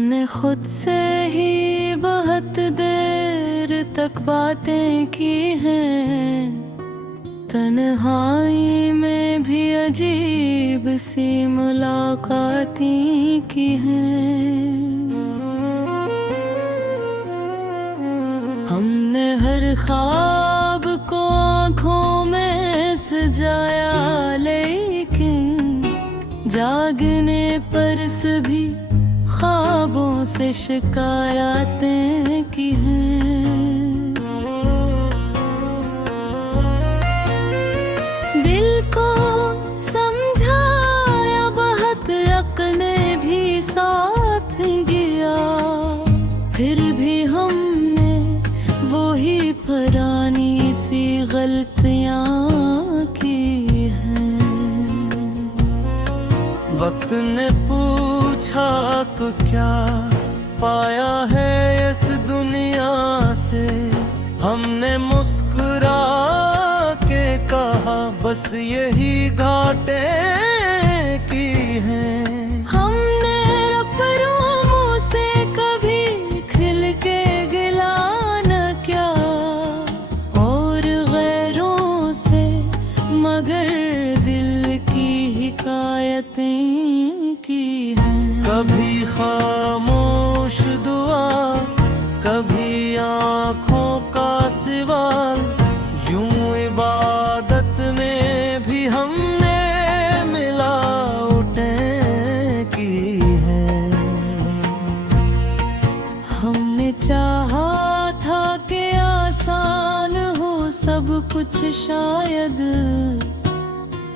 हमने खुद से ही बहुत देर तक बातें की हैं, तन्हाई में भी अजीब सी मुलाकातें की हैं। हमने हर ख्वाब को आँखों में सजाया, लेकिन जागने पर सभी ख्वाबों से शिकायतें की हैं। दिल को समझाया बहुत, अक्ल ने भी साथ गया, फिर भी हमने वही पुरानी सी गलतियां की हैं। वक्त ने पूछा तो क्या पाया है इस दुनिया से, हमने मुस्कुरा के कहा बस यही घाटें की हैं। हमने अपनों मुँह से कभी खिल के गिला न किया, और गैरों से मगर दिल की हिकायतें की हैं। कभी खामोश दुआ, कभी आँखों का सवाल, यूं इबादत में भी हमने मिलावटें की हैं। हमने चाहा था कि आसान हो सब कुछ शायद,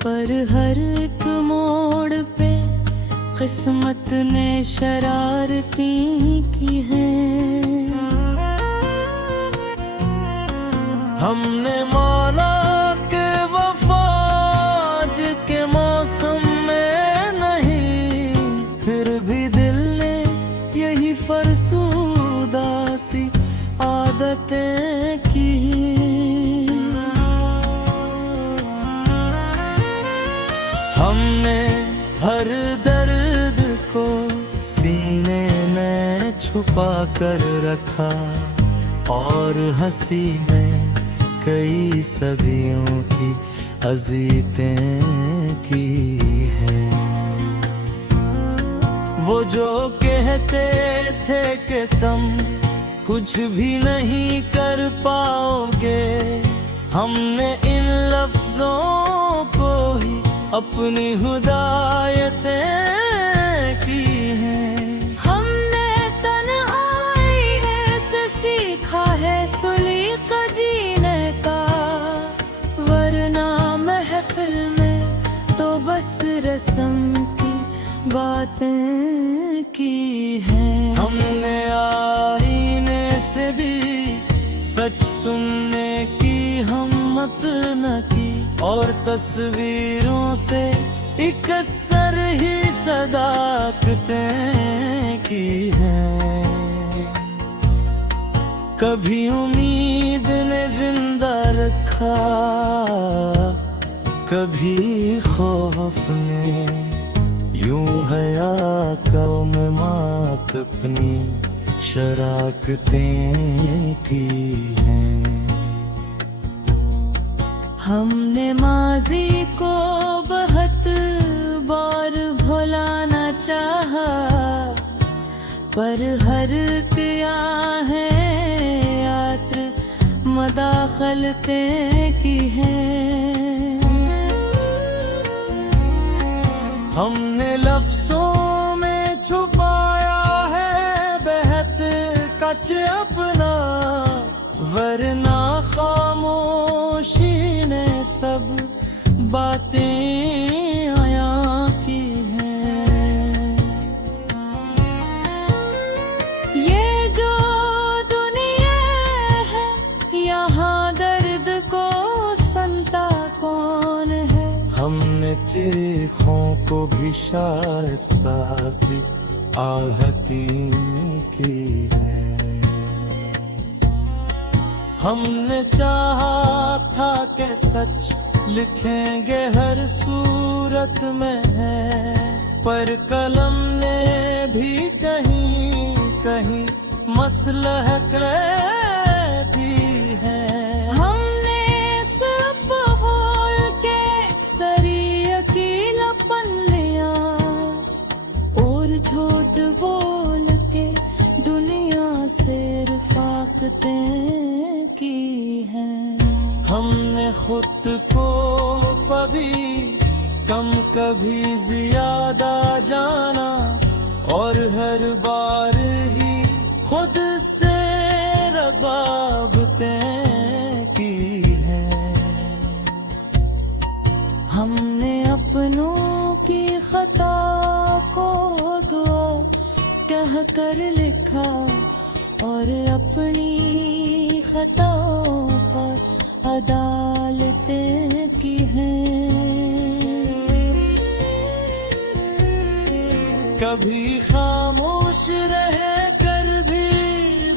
पर हर एक मोड़ पे किस्मत ने शरारतें की हैं। हमने माना कि वफा आज के मौसम में नहीं, फिर भी दिल ने यही फरसूदा सी आदतें की। हमने हर दर्द को सीने में छुपा कर रखा, और हंसी में कई सदियों की अज़ीतें की हैं। वो जो कहते थे कि तुम कुछ भी नहीं कर पाओगे, हमने इन लफ्जों को ही अपनी हिदायतें की हैं। हमने तन्हाई से सीखा है सुलीका जीने का, वरना महफिल में तो बस रस्म की बातें की हैं। हमने आईने से भी सच सुनने की हिम्मत न की, और तस्वीरों से एक असर ही सदाकतें की हैं। कभी उम्मीद ने जिंदा रखा, कभी खौफ ने, यूं हया कौम मात अपनी शराकतें की हैं। हमने माजी को बहुत बार भुलाना चाहा, पर हर क्या है यात्र मदाखलतें की हैं। हमने लफ्जों में छुपाया है बहत कच अपना, वरना खामोशी ने सब बातें आया की हैं। ये जो दुनिया है, यहाँ दर्द को सुनता कौन है। हमने चिरखों को भी शाइस्ता सी आहती की है। हमने चाहा था कि सच लिखेंगे हर सूरत में है, पर कलम ने भी कहीं कहीं मसलहत भी है। हमने सब होल के सरी अकीलापन लिया और झूठ बोल के दुनिया से रफाकतें की हैं। हमने खुद को कभी कम कभी ज्यादा जाना और हर बार ही खुद से रबाबतें की हैं। हमने अपनों की खता को दुआ कह कर लिखा और अपनी खताओं पर अदालतें की हैं। कभी खामोश रह कर भी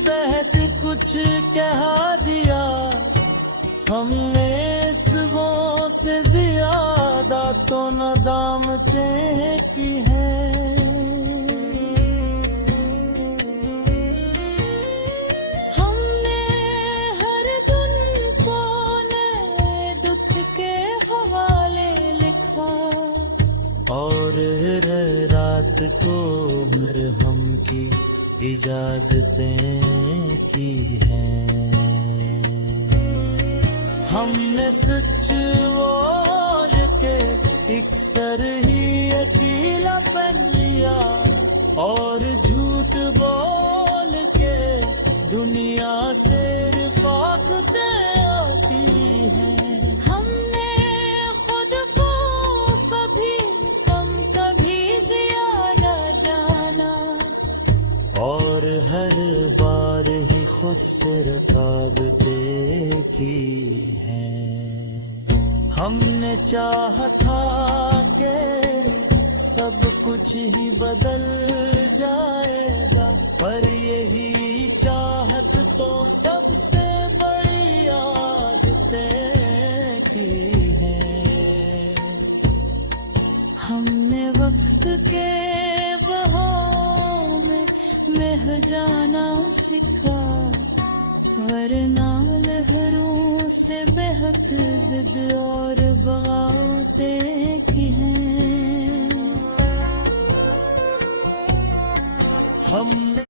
बहत कुछ कह दिया। हमने इसवों से ज्यादा तो नदामतें की हैं। हमने हर दिन को नए दुख के हवाले लिखा और रात को मरहम की इजाजतें की हैं। हमने सच वो के इक्सर ही अकेलापन लिया और झूठ बोल के दुनिया से रफाकतें आती हैं। हमने खुद को कभी कम कभी ज्यादा जाना और हर बार ही खुद से रकाबतें की हैं। हमने चाहा था कि सब कुछ ही बदल जाएगा, पर यही चाहत तो सबसे बड़ी आदतें की हैं। हमने वक्त के बहाव में बह जाना सीखा वरना लहरों से बेहद जिद और बगावतें की हैं। हमने